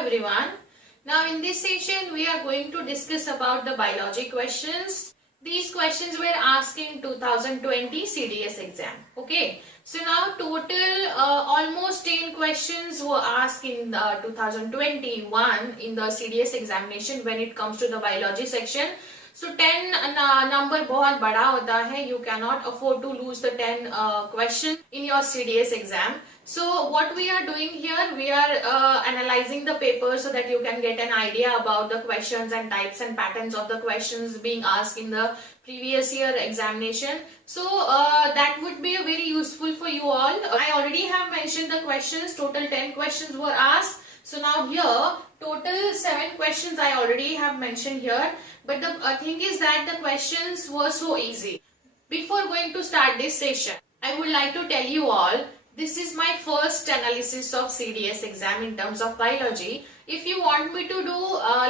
everyone. Now in this session we are going to discuss about the biology questions. These questions were asked in 2020 CDS exam. Okay. So now total almost 10 questions were asked in the 2021 in the CDS examination when it comes to the biology section. So 10 number बहुत बड़ा होता है. You cannot afford to lose the 10 questions in your CDS exam. So what we are doing here, we are analyzing the paper so that you can get an idea about the questions and types and patterns of the questions being asked in the previous year examination. So that would be very useful for you all. I already have mentioned the questions. Total 10 questions were asked. So now here total 7 questions I already have mentioned here. But the thing is that the questions were so easy. Before going to start this session, I would like to tell you all, this is my first analysis of CDS exam in terms of biology. If you want me to do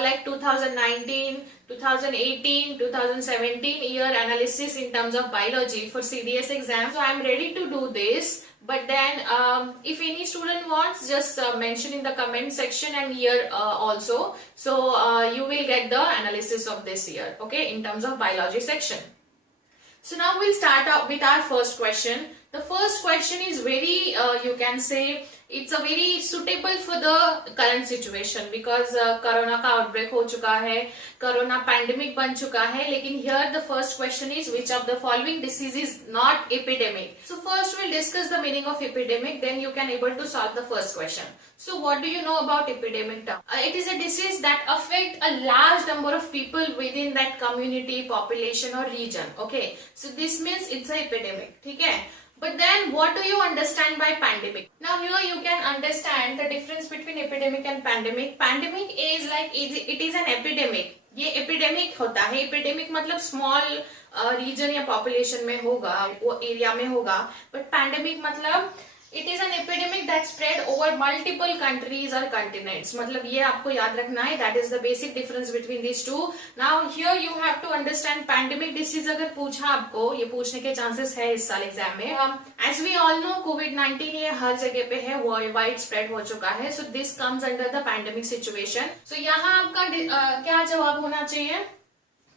like 2019, 2018, 2017 year analysis in terms of biology for CDS exam, so I am ready to do this. But then if any student wants, just mention in the comment section and here also. So you will get the analysis of this year, okay, in terms of biology section. So now we'll start out with our first question. The first question is very, you can say, it's a very suitable for the current situation because corona का outbreak हो चुका है, corona pandemic बन चुका है. लेकिन here the first question is which of the following disease is not epidemic. So first we'll discuss the meaning of epidemic, then you can able to solve the first question. So what do you know about epidemic term? It is a disease that affect a large number of people within that community, population or region. Okay, so this means it's an epidemic. ठीक है? But then what do you understand by pandemic? Now here you can understand the difference between epidemic and pandemic. Pandemic is like it is an epidemic. ये epidemic होता है. Epidemic मतलब small region या population में होगा, वो area में होगा. But pandemic मतलब it is an epidemic that spread over multiple countries or continents. मतलब ये आपको याद रखना है. That is the basic difference between these two. Now here you have to understand pandemic disease. अगर पूछा आपको, ये पूछने के chances है इस साल एग्जाम में. As we all know, COVID-19 ये हर जगह पे है, world wide spread हो चुका है. So this comes under the pandemic situation. So यहाँ आपका क्या जवाब होना चाहिए?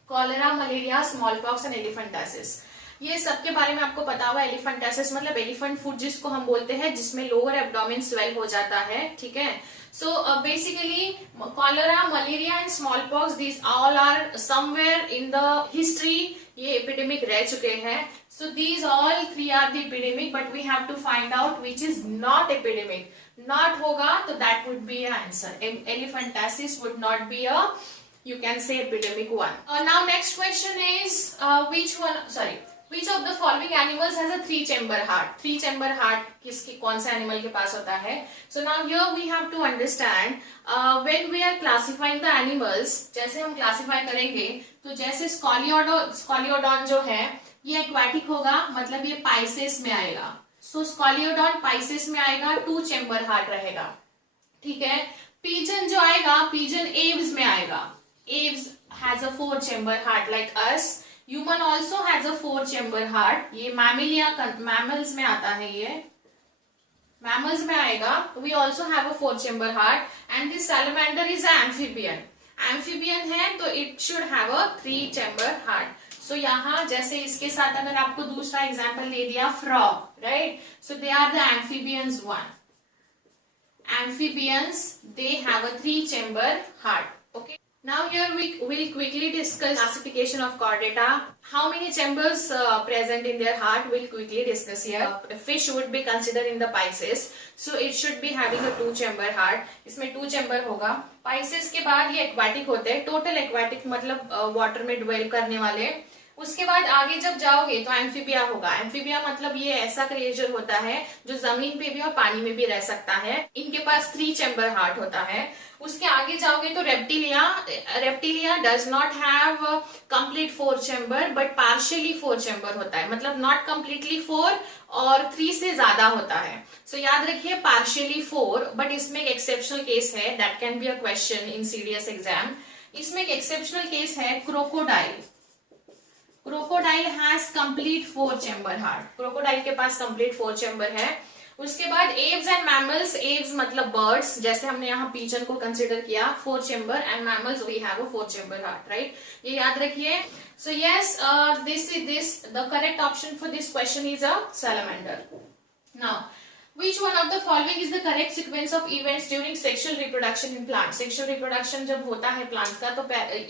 Cholera, malaria, smallpox and elephantiasis. ये सब के बारे में आपको पता हुआ. एलिफेंटाइसिस मतलब एलिफेंट फुट जिसको हम बोलते हैं, जिसमें लोअर एब्डोमेन स्वेल हो जाता है. ठीक है. So basically cholera, malaria and smallpox, these all are somewhere in the history ये एपिडेमिक रह चुके हैं. So these all 3 are the epidemic, but we have to find out which is not epidemic. Not होगा तो that would be answer. Elephantiasis would not be a, you can say, epidemic one. Now next question is which of the following animals has a 3-chamber heart? 3-chamber heart किसके, कौन से animal के पास होता है? So now here we have to understand when we are classifying the animals, जैसे हम classify करेंगे तो जैसे स्कॉलियोडॉन जो है ये एक्वाटिक होगा, मतलब ये पाइसेस में आएगा. So स्कॉलियोडॉन पाइसेस में आएगा, 2-chamber heart रहेगा. ठीक है. पिजन जो आएगा, पिजन एव्स में आएगा. Aves has a 4-chamber heart like us. Human also has a 4-chamber heart. ये mammals में आता है, ये mammals में आएगा. We also have a 4-chamber heart. And this salamander is an amphibian. Amphibian है तो it should have a 3-chamber heart. So यहाँ जैसे इसके साथ अगर आपको दूसरा example दे दिया, frog, right? So they are the amphibians one. Amphibians, they have a 3-chamber heart. Okay. Now here we will quickly discuss classification of chordata. How many chambers present in their heart? We'll quickly discuss here. Fish would be considered in the Pisces, so it should be having a 2-chamber heart. इसमें 2 chamber होगा. Pisces के बाद ये aquatic होते हैं. Total aquatic मतलब water में dwell करने वाले. उसके बाद आगे जब जाओगे तो एम्फीबिया होगा. एम्फीबिया मतलब ये ऐसा क्रिएचर होता है जो जमीन पे भी और पानी में भी रह सकता है. इनके पास 3-chamber हार्ट होता है. उसके आगे जाओगे तो reptilia does not have complete 4-chamber but partially 4-chamber होता है. मतलब नॉट कंप्लीटली 4 और 3 से ज्यादा होता है. सो याद रखिए पार्शियली 4, बट इसमें एक एक्सेप्शनल केस है. That can be a question in CDS exam. इसमें एक एक्सेप्शनल केस है crocodile. Crocodile has complete 4-chamber heart. Crocodile के पास कंप्लीट 4-chamber है. उसके बाद एव्स एंड मैमल्स, एव्स मतलब बर्ड्स, जैसे हमने यहाँ पीजन को कंसिडर किया 4 chamber, and mammals we have a 4 chamber heart, right, ये याद रखिए. So yes, this the correct option for this question is a salamander. Now, which one of the following is the correct sequence of events during sexual reproduction in plants? Sexual reproduction जब होता है plants का, तो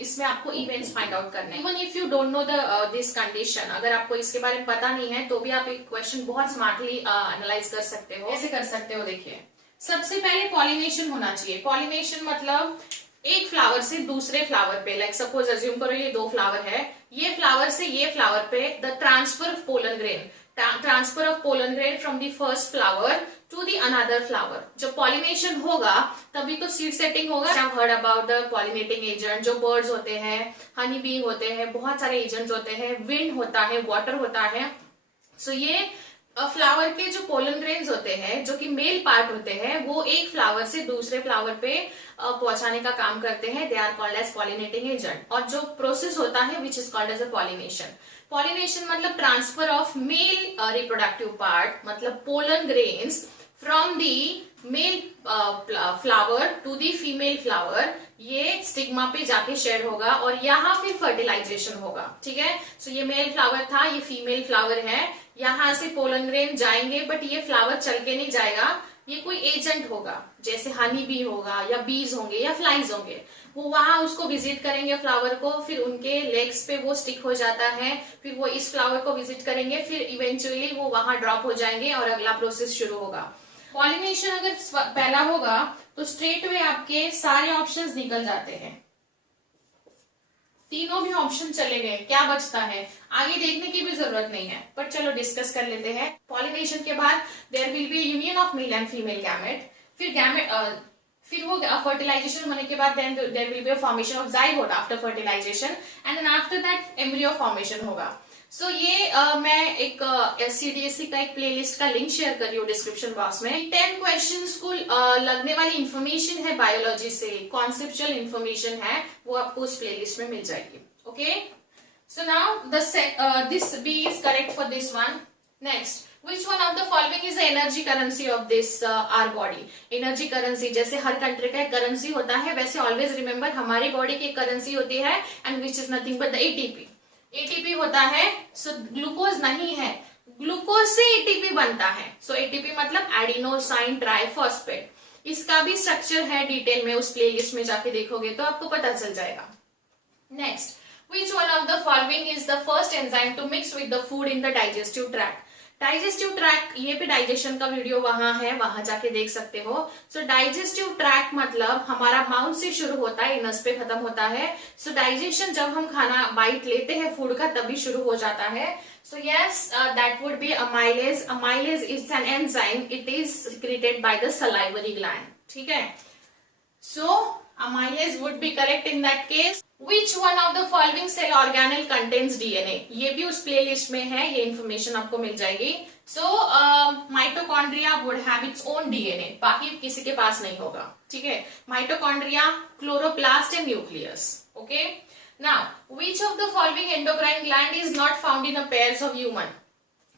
इसमें आपको events find out करने हैं. Even if you don't know this condition, अगर आपको इसके बारे में पता नहीं है तो भी आप एक क्वेश्चन बहुत स्मार्टली एनालाइज कर सकते हो. कैसे कर सकते हो, देखिए. सबसे पहले पॉलिनेशन होना चाहिए. पॉलिनेशन मतलब एक फ्लावर से दूसरे फ्लावर पे, लाइक सपोज अज्यूम करो ये 2 फ्लावर है, ये फ्लावर से ये फ्लावर पे the transfer of pollen grain, transfer of pollen grain from the first flower to the another flower. जब पॉलिनेशन होगा तभी तो सीड सेटिंग होगा. I have heard about the pollinating agent, जो बर्ड्स होते हैं, हनी बी होते हैं, बहुत सारे एजेंट्स होते हैं, विंड होता है, वाटर होता है. सो ये फ्लावर के जो पोलन ग्रेन्स होते हैं, जो कि मेल पार्ट होते हैं, वो एक फ्लावर से दूसरे फ्लावर पे पहुंचाने का काम करते हैं. They are called as pollinating agent. और जो प्रोसेस होता है which is called as a pollination. Pollination मतलब transfer of male reproductive part, मतलब pollen grains from the male flower to the female flower. ये स्टिग्मा पे जाके शेड होगा और यहाँ फिर फर्टिलाइजेशन होगा. ठीक है. सो ये मेल फ्लावर था, ये फीमेल फ्लावर है, यहाँ से पोलन ग्रेन जाएंगे, बट ये फ्लावर चल के नहीं जाएगा, ये कोई एजेंट होगा, जैसे हनी बी होगा या बीज होंगे या फ्लाइज होंगे, वो वहां उसको विजिट करेंगे फ्लावर को, फिर उनके लेग्स पे वो स्टिक हो जाता है, फिर वो इस फ्लावर को विजिट करेंगे, फिर इवेंचुअली वो वहां ड्रॉप हो जाएंगे और अगला प्रोसेस शुरू होगा. पॉलिनेशन अगर पहला होगा तो स्ट्रेट वे आपके सारे ऑप्शंस निकल जाते हैं, तीनों भी ऑप्शन चले गए. क्या बचता है, आगे देखने की भी जरूरत नहीं है, पर चलो डिस्कस कर लेते हैं. पॉलिनेशन के बाद there will be union of male and female gamete. फिर वो फर्टिलाइजेशन होने के बाद then there will be a formation of zygote after fertilisation, and then after that embryo formation होगा. सो ये मैं एक CDSE का एक प्लेलिस्ट का लिंक शेयर कर रही हूँ डिस्क्रिप्शन बॉक्स में. 10 क्वेश्चंस को लगने वाली इंफॉर्मेशन है बायोलॉजी से, कॉन्सेप्चुअल इंफॉर्मेशन है, वो आपको उस प्लेलिस्ट में मिल जाएगी. Okay. So now this B is correct for this one. Next, which one of the following is the energy currency of this our body? Energy currency, जैसे हर कंट्री का एक करेंसी होता है, वैसे ऑलवेज रिमेम्बर हमारी बॉडी की currency होती है, and which is nothing but the ATP. ATP होता है. सो ग्लूकोज नहीं है, ग्लूकोज से एटीपी बनता है. सो एटीपी मतलब एडिनोसाइन ट्राइफॉस्फेट. इसका भी स्ट्रक्चर है डिटेल में, उस प्लेलिस्ट में जाके देखोगे तो आपको पता चल जाएगा. Next, which one of the following is the first enzyme to mix with the food in the digestive tract? Digestive tract, ये भी डाइजेशन का वीडियो वहां है, वहां जाके देख सकते हो. सो डाइजेस्टिव ट्रैक्ट मतलब हमारा माउथ से शुरू होता है, इनस पे खत्म होता है. सो डाइजेशन जब हम खाना बाइट लेते हैं फूड का तभी शुरू हो जाता है. So yes, that would B amylase. Amylase is an enzyme, it is secreted by the salivary gland. ठीक है. सो amylase would be correct in that case. Which one of the following cell organelle contains DNA? ये भी उस playlist में है, ये information आपको मिल जाएगी. So mitochondria would have its own DNA, बाकी किसी के पास नहीं होगा. ठीक है. Mitochondria, chloroplast and nucleus. Okay. Now, which of the following endocrine gland is not found in the pairs of human?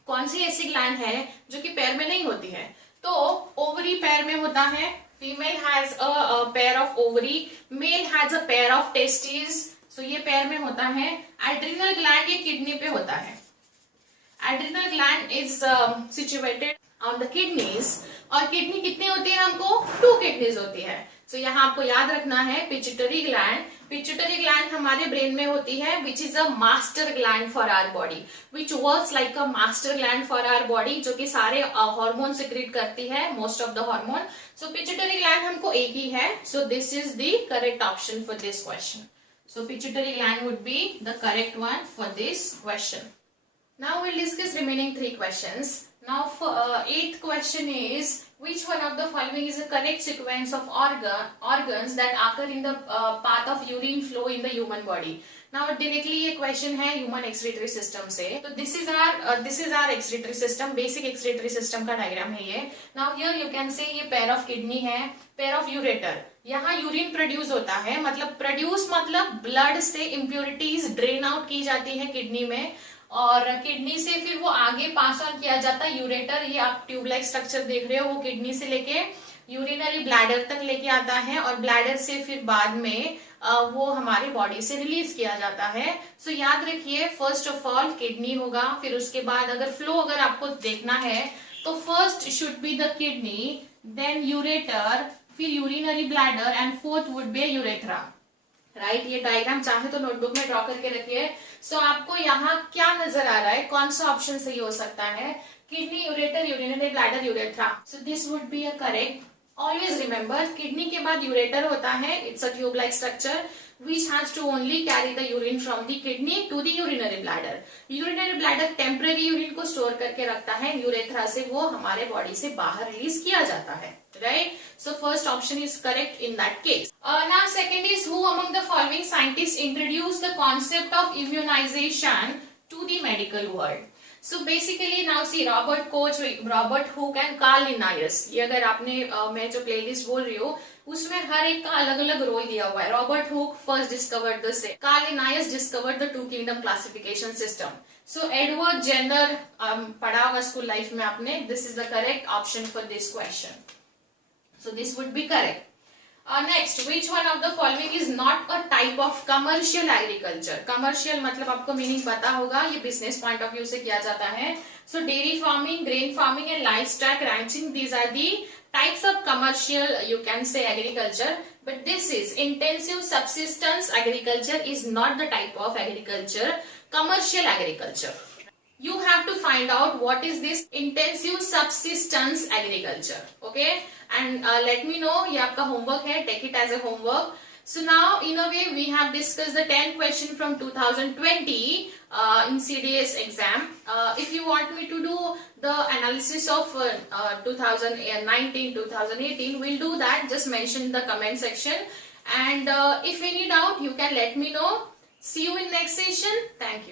कौन सी ऐसी ग्लैंड है जो कि पैर में नहीं होती है? तो ओवरी पैर में होता है. Female has a pair of ovary, male has a pair of testes. So ये पैर में होता है. Adrenal gland ये किडनी पे होता है. Adrenal gland is situated on the kidneys. और किडनी कितनी होती है हमको? 2 किडनीज होती है. सो यहाँ आपको याद रखना है पिट्यूटरी ग्लैंड. पिट्यूटरी ग्लैंड हमारे ब्रेन में होती है, which is a master gland for our body, which works like a master gland for our body, जो कि सारे हार्मोन सिक्रीट करती है, most of the hormone. So pituitary gland हमको एक ही है. So this is the correct option for this question. So pituitary gland would be the correct one for this question. Now we'll discuss remaining 3 questions. Now for 8th question is, which one of the following is the correct sequence of organs that occur in the path of urine flow in the human body? Now directly ये question है human excretory system से. तो this is our excretory system, basic excretory system का diagram है ये. Now here you can see ये pair of kidney है, pair of ureter. यहाँ यूरिन प्रोड्यूस होता है, मतलब प्रोड्यूस मतलब ब्लड से इम्प्योरिटीज ड्रेन आउट की जाती है किडनी में, और किडनी से फिर वो आगे पास ऑन किया जाता है यूरेटर, ये आप ट्यूब लाइक स्ट्रक्चर देख रहे हो, वो किडनी से लेके यूरिनरी ब्लैडर तक लेके आता है और ब्लैडर से फिर बाद में वो हमारी बॉडी से रिलीज किया जाता है। सो याद रखिए फर्स्ट ऑफ ऑल किडनी होगा, फिर उसके बाद अगर फ्लो अगर आपको देखना है तो first should be the kidney, then ureter, फिर urinary bladder and fourth would be urethra. Right, ये डायग्राम चाहे तो नोटबुक में ड्रॉ करके रखिए। सो आपको यहाँ क्या नजर आ रहा है, कौन सा ऑप्शन सही हो सकता है, kidney, ureter, urinary bladder, urethra. So this would be a correct. Always remember kidney के बाद यूरेटर होता है, it's a tube like structure which has to only carry the urine from the kidney to the urinary bladder. Urinary bladder temporary urine को store करके रखता है, urethra से वो हमारे बॉडी से बाहर रिलीज किया जाता है। Right? So first option is correct in that case. Now second is who among the following scientists introduced the concept of immunization to the medical world? So basically now see Robert Koch, Robert Hooke and Carl Linnaeus. ये अगर आपने मैं जो playlist बोल रही हूँ उसमें हर एक का अलग अलग रोल दिया हुआ है। Robert Hooke first discovered the cell, Carl Linnaeus discovered the two kingdom classification system. So Edward Jenner पढ़ा होगा स्कूल लाइफ में आपने। This is the correct option for this question, so this would be correct. Next, which one of the following is not a type of commercial agriculture? Commercial मतलब आपको meaning पता होगा, ये business point of view से किया जाता है। So dairy farming, grain farming and livestock ranching, these are the types of commercial you can say agriculture, but this is intensive subsistence agriculture is not the type of agriculture, commercial agriculture. You have to find out what is this intensive subsistence agriculture, okay? And let me know, ये आपका homework है, take it as a homework. So now in a way we have discussed the 10 question from 2020 in CDS exam. If you want me to do the analysis of 2019, 2018, we'll do that. Just mention in the comment section. And if any doubt, you can let me know. See you in next session. Thank you.